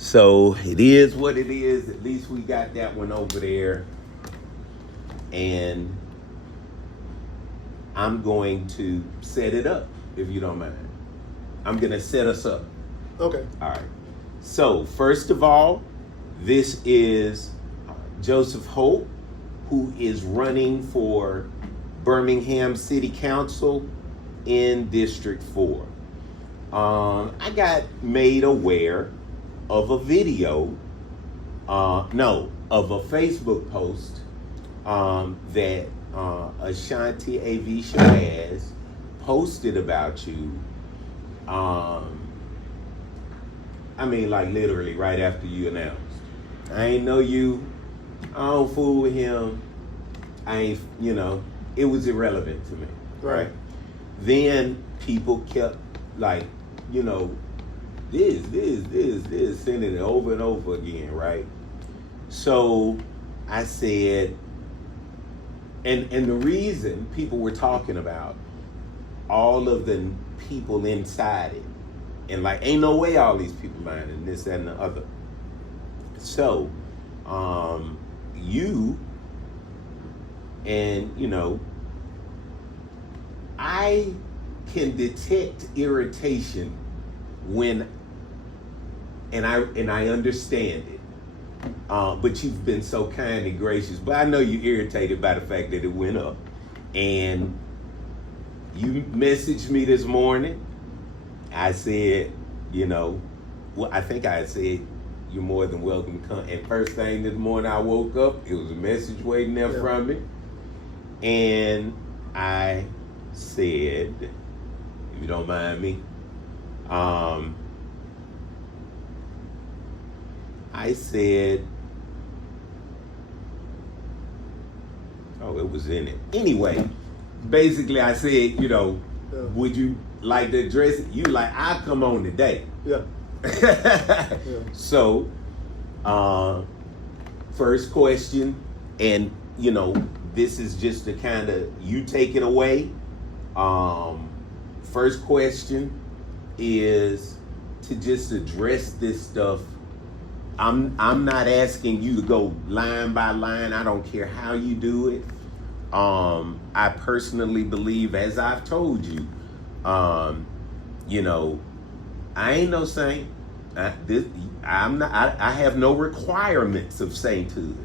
So it is what it is. At least we got that one over there. And I'm going to set it up, if you don't mind. I'm going to set us up. Okay. All right. So, first of all, this is Joseph Holt, who is running for Birmingham City Council in District 4. I got made aware of a video, of a Facebook post that Ashanti Avisha has posted about you. I mean, like literally right after you announced. I ain't know you. I don't fool with him. I ain't, it was irrelevant to me. Right. Then people kept like, this, sending it over and over again, right? So I said, and the reason people were talking about all of the people inside it, and like, ain't no way all these people lying and this, that, and the other. So, you, and I can detect irritation when, and I understand it. But you've been so kind and gracious. But I know you're irritated by the fact that it went up. And you messaged me this morning. I said, I think I said, you're more than welcome to come. And first thing this morning I woke up, it was a message waiting there from me. And I said, if you don't mind me, I said, it was in it. Anyway, basically I said, would you like to address it? You like, I'll come on today. Yeah. So, first question, and this is just to kind of, you take it away. First question is to just address this stuff. I'm not asking you to go line by line. I don't care how you do it. I personally believe, as I've told you, I ain't no saint. I'm not. I have no requirements of sainthood.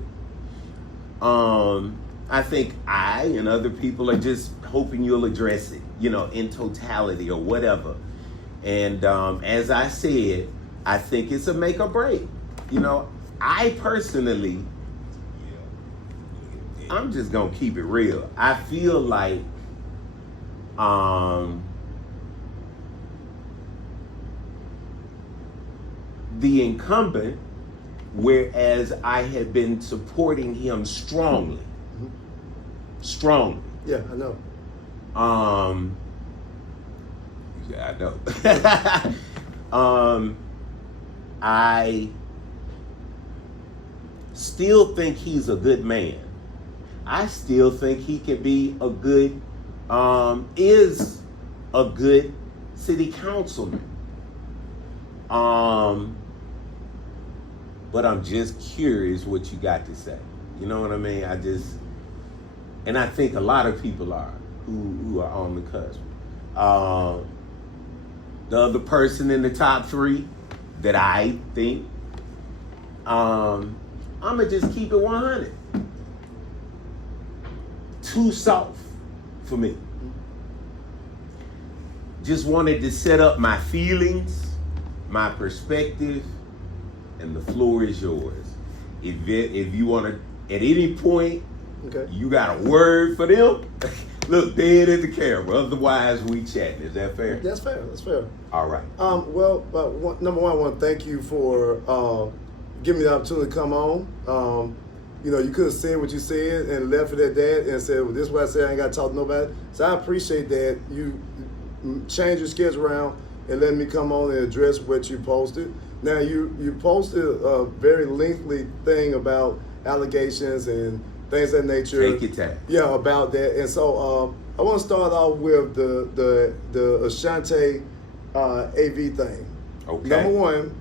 I think I and other people are just hoping you'll address it, in totality or whatever. And as I said, I think it's a make or break. I personally, I'm just gonna keep it real. I feel like the incumbent, whereas I had been supporting him strongly. Yeah, I know. Yeah, I know. I still think he's a good man. I still think he can be a good, is a good city councilman. But I'm just curious what you got to say. You know what I mean? And I think a lot of people are who are on the cusp. The other person in the top three that I think, I'm gonna just keep it 100. Too soft for me. Just wanted to set up my feelings, my perspective, and the floor is yours. If you want to, at any point, you got a word for them, look dead at the camera. Otherwise, we chatting. Is that fair? That's fair. All right. Number one, I want to thank you for giving me the opportunity to come on. You could have said what you said and left it at that and said, well, this is what I said, I ain't got to talk to nobody. So I appreciate that you change your schedule around and let me come on and address what you posted. Now, you posted a very lengthy thing about allegations and things of that nature. Take your time. Yeah, about that. And so I want to start off with the Ashanti AV thing. Okay. Number one,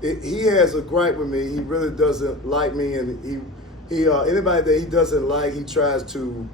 he has a gripe with me. He really doesn't like me, and he anybody that he doesn't like, he tries to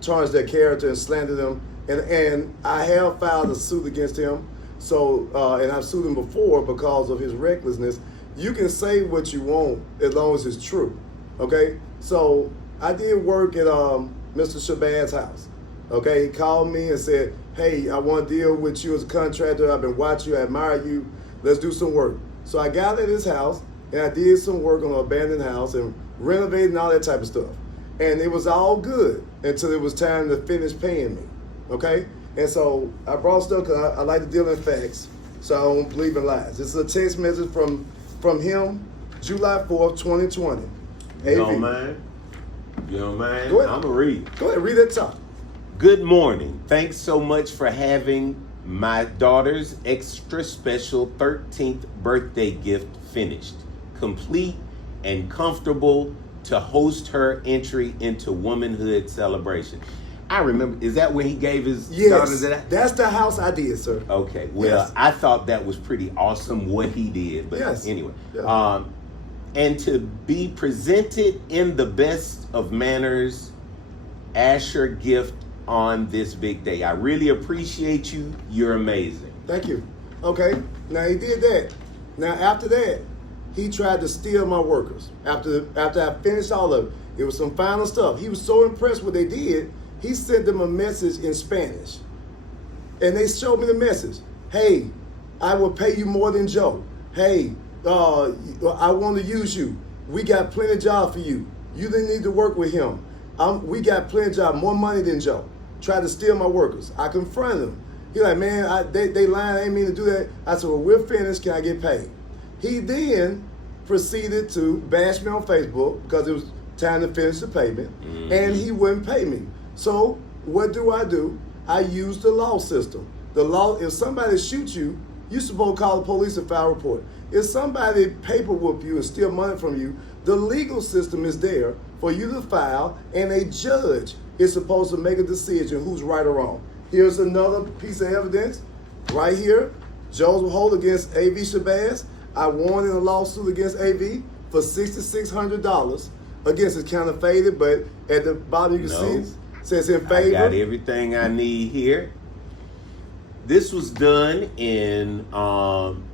tarnish their character and slander them. And I have filed a suit against him. So and I've sued him before because of his recklessness. You can say what you want as long as it's true. Okay. So I did work at Mr. Shabazz's house. Okay, he called me and said, "Hey, I want to deal with you as a contractor. I've been watching you, I admire you. Let's do some work." So I got at his house and I did some work on an abandoned house and renovating all that type of stuff. And it was all good until it was time to finish paying me. Okay, and so I brought stuff because I like to deal in facts, so I don't believe in lies. This is a text message from him, July 4th, 2020. You don't mind? You don't mind? Go ahead. I'm going to read. Go ahead, read that top. Good morning. Thanks so much for having my daughter's extra special 13th birthday gift finished, complete, and comfortable to host her entry into womanhood celebration. I remember, is that when he gave his daughter that? That's the house I did, sir. Okay, well, yes. I thought that was pretty awesome what he did, but anyway. Yeah. And to be presented in the best of manners, Asher gift on this big day. I really appreciate you. You're amazing. Thank you. Okay, now he did that. Now after that, he tried to steal my workers. After I finished all of it, it was some final stuff. He was so impressed with what they did, he sent them a message in Spanish. And they showed me the message. "Hey, I will pay you more than Joe. Hey, I want to use you. We got plenty of jobs for you. You didn't need to work with him. We got plenty of jobs, more money than Joe." Tried to steal my workers. I confronted him. He like, "Man, they lying. I ain't mean to do that." I said, "Well, we're finished. Can I get paid?" He then proceeded to bash me on Facebook because it was time to finish the payment, and he wouldn't pay me. So what do? I use the law system. The law, if somebody shoots you, you're supposed to call the police and file a report. If somebody paper whoop you and steal money from you, the legal system is there for you to file, and a judge is supposed to make a decision who's right or wrong. Here's another piece of evidence right here. Joseph Holt against A.V. Shabazz. I won in a lawsuit against A.V. for $6,600 against it's kind of faded, but at the bottom you can see it says in favor. I got everything I need here. This was done in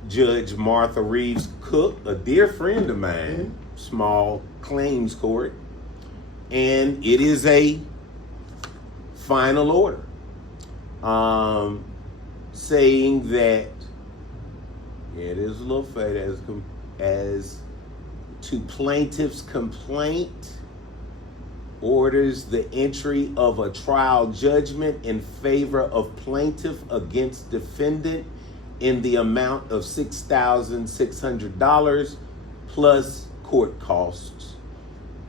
Judge Martha Reeves Cook, a dear friend of mine, small claims court, and it is a final order saying that it is a little faded as to plaintiff's complaint, orders the entry of a trial judgment in favor of plaintiff against defendant in the amount of $6,600 plus court costs.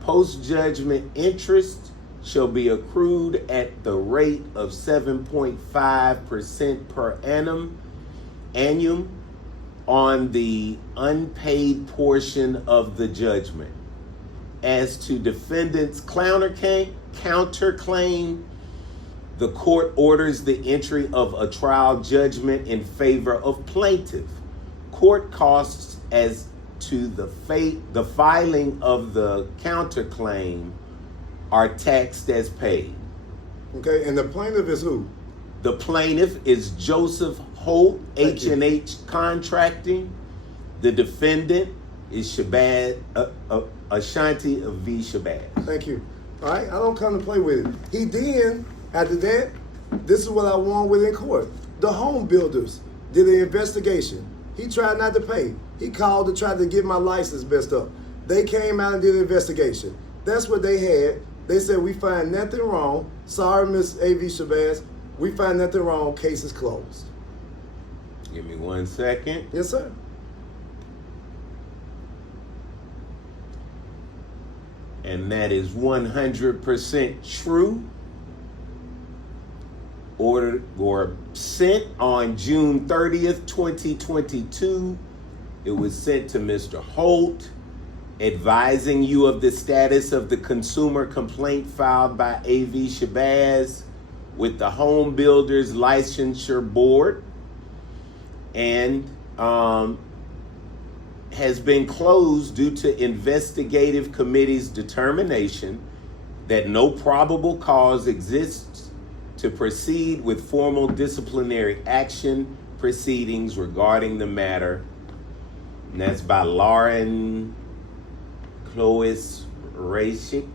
Post-judgment interest shall be accrued at the rate of 7.5% per annum on the unpaid portion of the judgment. As to defendant's counterclaim, the court orders the entry of a trial judgment in favor of plaintiff. Court costs as to the filing of the counterclaim are taxed as paid. Okay, and the plaintiff is who? The plaintiff is Joseph Holt, H&H Contracting. The defendant is Shabazz, Ashanti of V. Shabazz. Thank you. All right, I don't come to play with it. He then, after that, this is what I won with in court. The home builders did an investigation. He tried not to pay. He called to try to get my license messed up. They came out and did an investigation. That's what they had. They said, "We find nothing wrong. Sorry, Miss A.V. Shabazz. We find nothing wrong. Case is closed." Give me 1 second. Yes, sir. And that is 100% true. Ordered or sent on June 30th, 2022. It was sent to Mr. Holt, advising you of the status of the consumer complaint filed by A.V. Shabazz with the Home Builders Licensure Board. And has been closed due to investigative committee's determination that no probable cause exists to proceed with formal disciplinary action proceedings regarding the matter. And that's by Lauren Clois Rashik,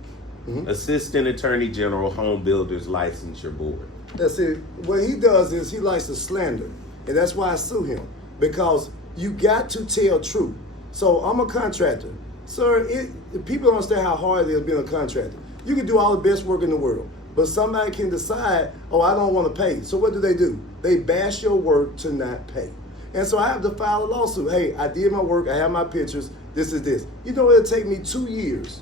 Assistant Attorney General, Home Builders Licensure Board. That's it. What he does is he likes to slander, and that's why I sue him, because you got to tell truth. So I'm a contractor. Sir, people don't understand how hard it is being a contractor. You can do all the best work in the world, but somebody can decide, oh, I don't want to pay. So what do? They bash your work to not pay. And so I have to file a lawsuit. Hey, I did my work, I have my pictures, this is this. You know, it'll take me 2 years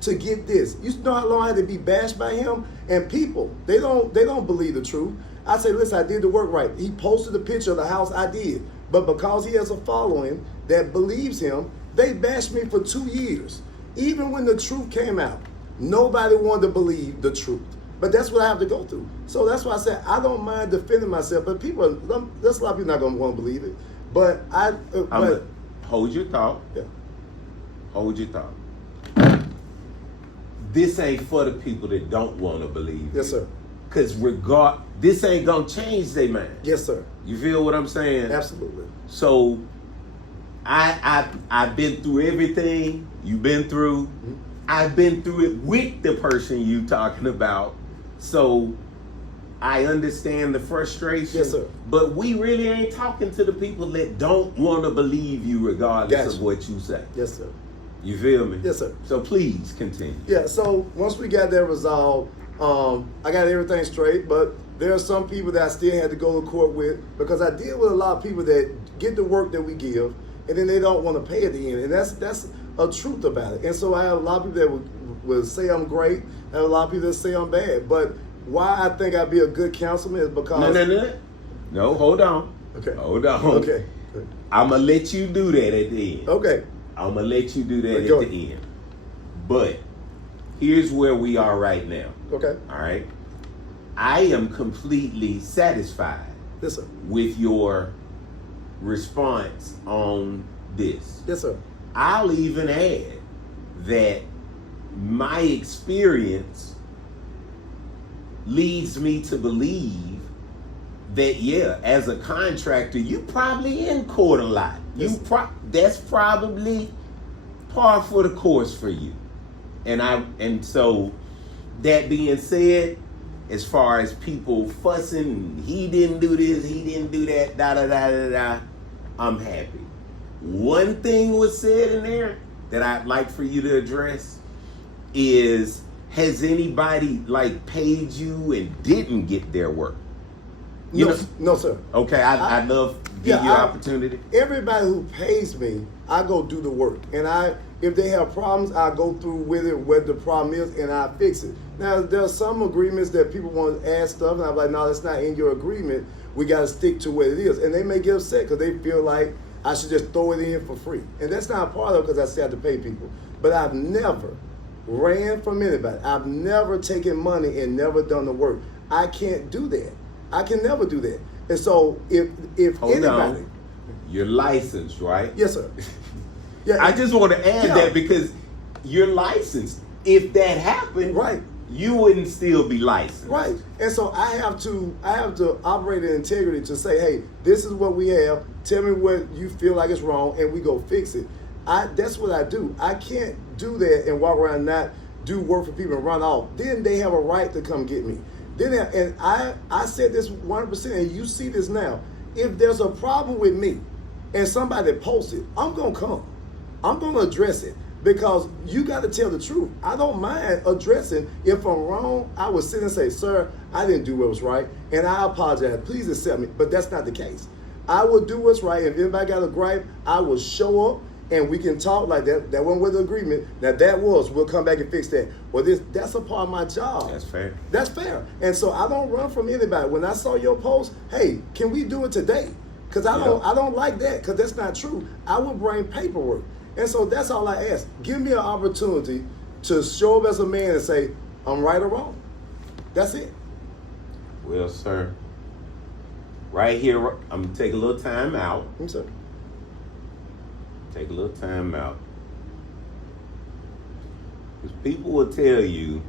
to get this. You know how long I had to be bashed by him? And people, they don't believe the truth. I say, listen, I did the work right. He posted a picture of the house, I did. But because he has a following that believes him, they bashed me for 2 years. Even when the truth came out, nobody wanted to believe the truth. But that's what I have to go through. So that's why I said I don't mind defending myself. But people, there's a lot of people not going to want to believe it. But hold your thought. Yeah. Hold your thought. This ain't for the people that don't want to believe. Yes, sir. Because this ain't going to change their mind. Yes, sir. You feel what I'm saying? Absolutely. So I've been through everything you've been through. Mm-hmm. I've been through it with the person you talking about. So I understand the frustration. Yes, sir. But we really ain't talking to the people that don't want to believe you regardless of what you say. Yes, sir. You feel me? Yes, sir. So please continue. Yeah, so once we got that resolved, I got everything straight, but there are some people that I still had to go to court with, because I deal with a lot of people that get the work that we give, and then they don't want to pay at the end. And that's a truth about it. And so I have a lot of people that will say I'm great, and a lot of people that say I'm bad. But why I think I'd be a good councilman is because... No, hold on. Okay. Hold on. Okay. I'm going to let you do that at the end. Okay. I'm going to let you do that at the end. But here's where we are right now. Okay. All right? I am completely satisfied Yes, sir. with your response on this. Yes, sir. I'll even add that my experience leads me to believe that, yeah, as a contractor, you probably in court a lot. That's probably par for the course for you. And so that being said, as far as people fussing, he didn't do this, he didn't do that, da-da-da-da-da, I'm happy. One thing was said in there that I'd like for you to address is, has anybody paid you and didn't get their work? No, sir. Okay, I'd love to give you an opportunity. Everybody who pays me, I go do the work. And if they have problems, I go through with it, what the problem is, and I fix it. Now, there are some agreements that people want to add stuff, and I'm like, no, that's not in your agreement. We got to stick to what it is. And they may get upset because they feel like I should just throw it in for free. And that's not part of it, because I still have to pay people. But I've never ran from anybody. I've never taken money and never done the work. I can't do that. I can never do that. And so if Hold anybody... on. You're licensed, right? Yes, sir. Yeah, I just want to add that because you're licensed. If that happened, right, you wouldn't still be licensed. Right. And so I have to operate in integrity to say, hey, this is what we have. Tell me what you feel like is wrong, and we go fix it. That's what I do. I can't do that and walk around and not do work for people and run off. Then they have a right to come get me. And I said this 100%, and you see this now. If there's a problem with me and somebody posts it, I'm going to come. I'm going to address it, because you got to tell the truth. I don't mind addressing. If I'm wrong, I would sit and say, sir, I didn't do what was right, and I apologize. Please accept me. But that's not the case. I will do what's right. If anybody got a gripe, I will show up, and we can talk like that. That wasn't with the agreement. Now we'll come back and fix that. Well, that's a part of my job. That's fair. That's fair. And so I don't run from anybody. When I saw your post, hey, can we do it today? Because I don't like that, because that's not true. I will bring paperwork. And so that's all I ask. Give me an opportunity to show up as a man and say, I'm right or wrong. That's it. Well, sir, right here, I'm going to take a little time out. Sir. Take a little time out. Because people will tell you,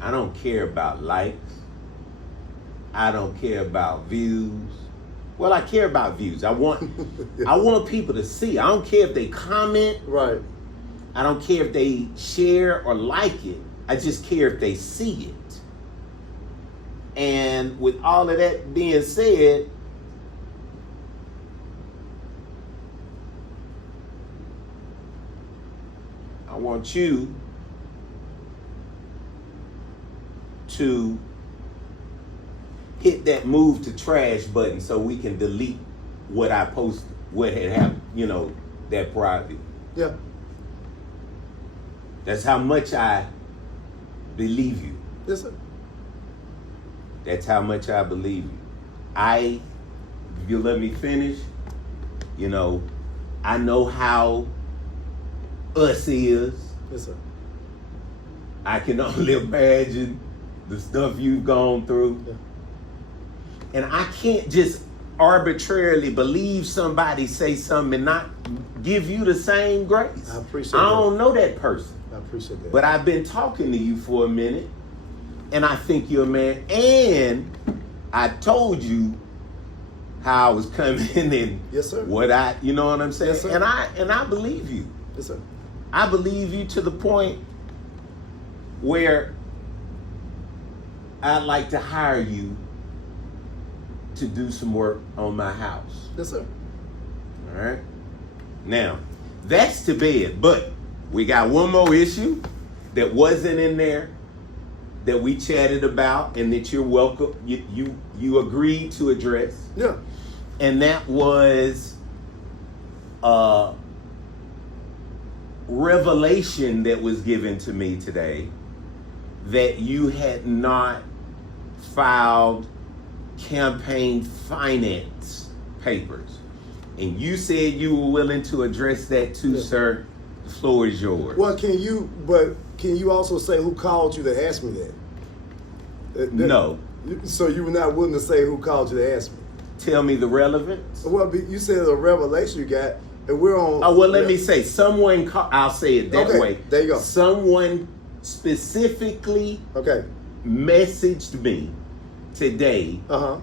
I don't care about likes. I don't care about views. Well, I care about views. I want I want people to see. I don't care if they comment. Right. I don't care if they share or like it. I just care if they see it. And with all of that being said, I want you to hit that move to trash button so we can delete what I posted, what had happened, that private. Yeah. That's how much I believe you. Yes, sir. That's how much I believe you. If you let me finish, I know how us is. Yes, sir. I can only imagine the stuff you've gone through. Yeah. And I can't just arbitrarily believe somebody say something and not give you the same grace. I appreciate I that. don't know that person. I appreciate that. But I've been talking to you for a minute, and I think you're a man. And I told you how I was coming and yes, sir. what you know what I'm saying? Yes, sir. And I believe you. Yes, sir. I believe you to the point where I'd like to hire you to do some work on my house. Yes, sir. All right. Now, that's to bed, but we got one more issue that wasn't in there that we chatted about and that you're welcome, you agreed to address. Yeah. And that was revelation that was given to me today that you had not filed campaign finance papers. And you said you were willing to address that too, yeah. sir. The floor is yours. Well, can you also say who called you to ask me that? No. So you were not willing to say who called you to ask me? Tell me the relevance. Well, you said a revelation you got, and we're on. Oh, well, let me say, someone, I'll say it that way. There you go. Someone specifically messaged me today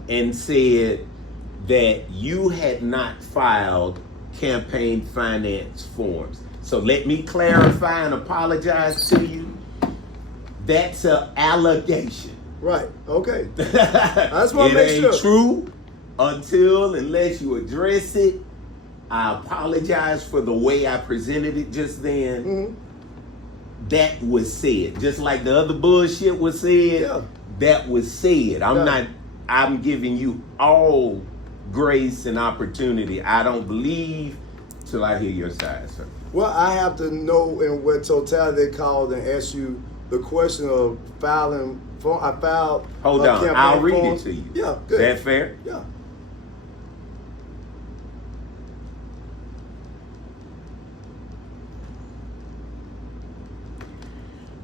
and said that you had not filed campaign finance forms. So let me clarify and apologize to you. That's an allegation. Right. Okay. I just want to make sure. It ain't true unless you address it. I apologize for the way I presented it just then. Mm-hmm. That was said. Just like the other bullshit was said, yeah. That was said. I'm giving you all grace and opportunity. I don't believe till I hear your side, sir. Well, I have to know in what totality they called and asked you the question of filing. I filed. Hold on. I'll read forms. it to you. Yeah, good. Is that fair? Yeah.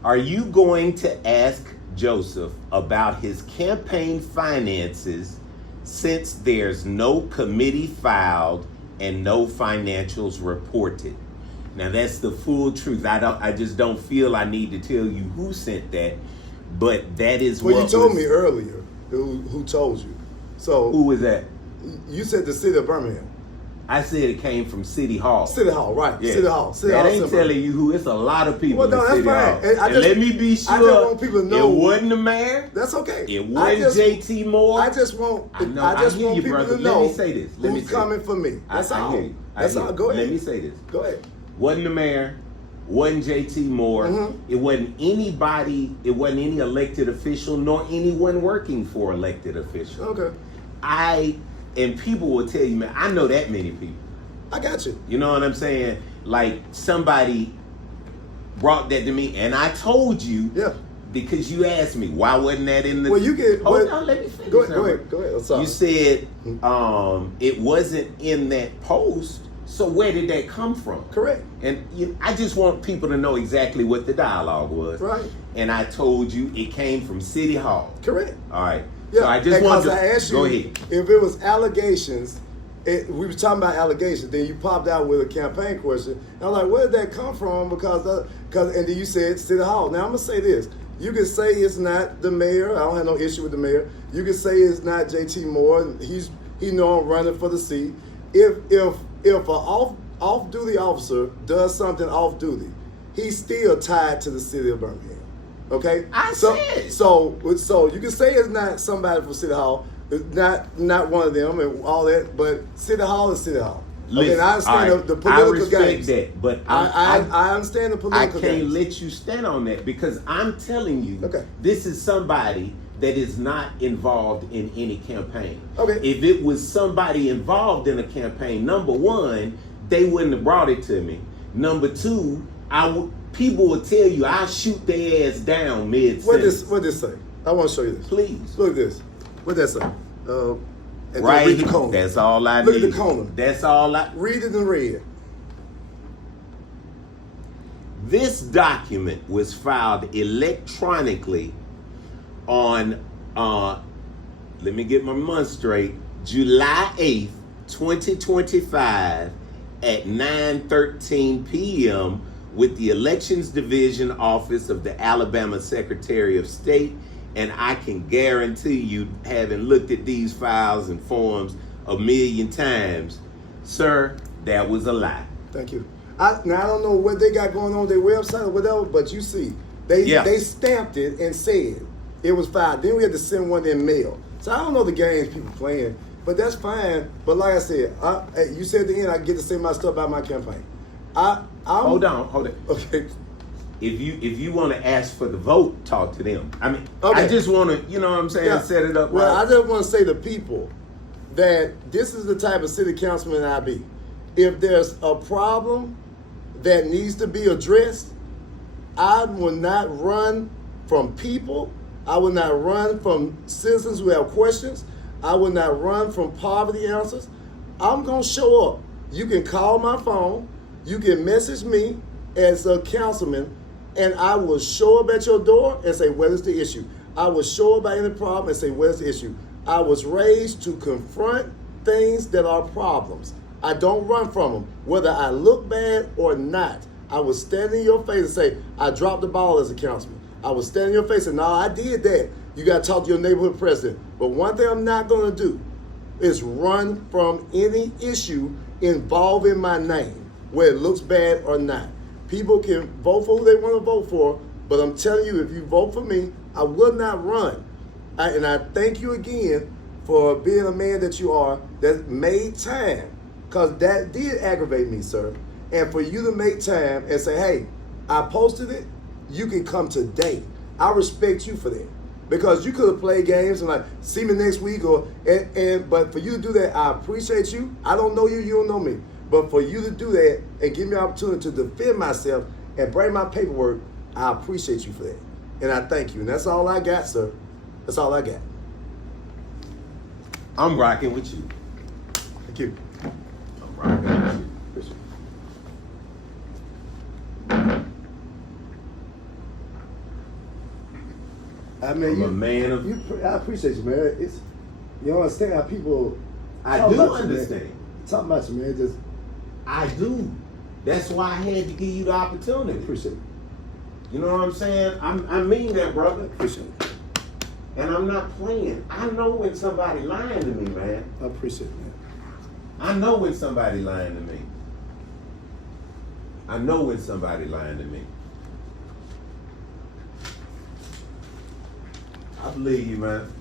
Are you going to ask Joseph about his campaign finances since there's no committee filed and no financials reported? Now that's the full truth. I just don't feel I need to tell you who sent that, but that is what. Well, you told me earlier who told you. So who was that? You said the city of Birmingham. I said it came from City Hall. City Hall, right? Yeah. City Hall. That ain't telling you who. It's a lot of people in City Hall. And let me be sure. I just want people to know it wasn't the mayor. That's okay. It wasn't JT Moore. I just want. I know. I just I hear want you, people brother. to know. Let me say this. Who's coming for me? That's all. I hear you. That's all. Go ahead. Let me say this. Go ahead. Wasn't the mayor. Wasn't JT Moore. Mm-hmm. It wasn't anybody. It wasn't any elected official, nor anyone working for elected official. Okay. And people will tell you, man, I know that many people. I got you. You know what I'm saying? Like somebody brought that to me, and I told you. Yeah. Because you asked me why wasn't that in the. Well, you get. Hold on, let me finish. Go ahead. I'm sorry. You said it wasn't in that post. So where did that come from? Correct. And I just want people to know exactly what the dialogue was. Right. And I told you it came from City Hall. Correct. All right. Yeah. So I just want to asked you go ahead. If it was allegations we was talking about allegations. Then you popped out with a campaign question. And I'm like, where did that come from? Because and then you said City Hall. Now I'm gonna say this. You can say it's not the mayor. I don't have no issue with the mayor. You can say it's not JT Moore. He know I'm running for the seat. If an off-duty officer does something off-duty, he's still tied to the city of Birmingham. Okay? So you can say it's not somebody from City Hall, not one of them and all that, but City Hall is City Hall. Okay, and I understand the political games. That, but I understand the political games. I can't let you stand on that because I'm telling you, this is somebody that is not involved in any campaign. Okay. If it was somebody involved in a campaign, number one, they wouldn't have brought it to me. Number two, people will tell you I'll shoot their ass down mid-sentence. What this say? I want to show you this. Please. Look at this. What that say? Right read the here. corner. That's all I need. Look at the corner. That's all I... Read it in red. This document was filed electronically on, let me get my month straight, July 8th, 2025 at 9:13 p.m. with the Elections Division Office of the Alabama Secretary of State. And I can guarantee you, having looked at these files and forms a million times, sir, that was a lie. Thank you. Now, I don't know what they got going on their website or whatever, but you see, they stamped it and said it was filed. Then we had to send one in mail. So I don't know the games people playing, but that's fine. But like I said, you said at the end I get to say my stuff about my campaign. Hold on. Okay. If you want to ask for the vote, talk to them. I mean, okay. I just want to, you know what I'm saying, set it up well, right. I just want to say to people that this is the type of city councilman I be. If there's a problem that needs to be addressed, I will not run from people. I will not run from citizens who have questions. I will not run from poverty answers. I'm going to show up. You can call my phone. You can message me as a councilman, and I will show up at your door and say, what is the issue? I will show up by any problem and say, what is the issue? I was raised to confront things that are problems. I don't run from them, whether I look bad or not. I will stand in your face and say, I dropped the ball as a councilman. I will stand in your face and no, I did that. You got to talk to your neighborhood president. But one thing I'm not going to do is run from any issue involving my name, whether it looks bad or not. People can vote for who they want to vote for, but I'm telling you, if you vote for me, I will not run. And I thank you again for being a man that you are that made time, because that did aggravate me, sir. And for you to make time and say, hey, I posted it, you can come today. I respect you for that. Because you could have played games and like, see me next week, but for you to do that, I appreciate you. I don't know you, you don't know me. But for you to do that and give me an opportunity to defend myself and bring my paperwork, I appreciate you for that. And I thank you. And that's all I got, sir. That's all I got. I'm rocking with you. Thank you. I'm rocking with you. Appreciate it. I mean, I'm a man of... I appreciate you, man. You don't understand how people... I do understand. Talking about you, man. Just... I do. That's why I had to give you the opportunity. Appreciate it. You know what I'm saying? I mean that, brother. Appreciate it. And I'm not playing. I know when somebody lying to me, man. I appreciate it, man. I know when somebody lying to me. I know when somebody lying to me. I believe you, man.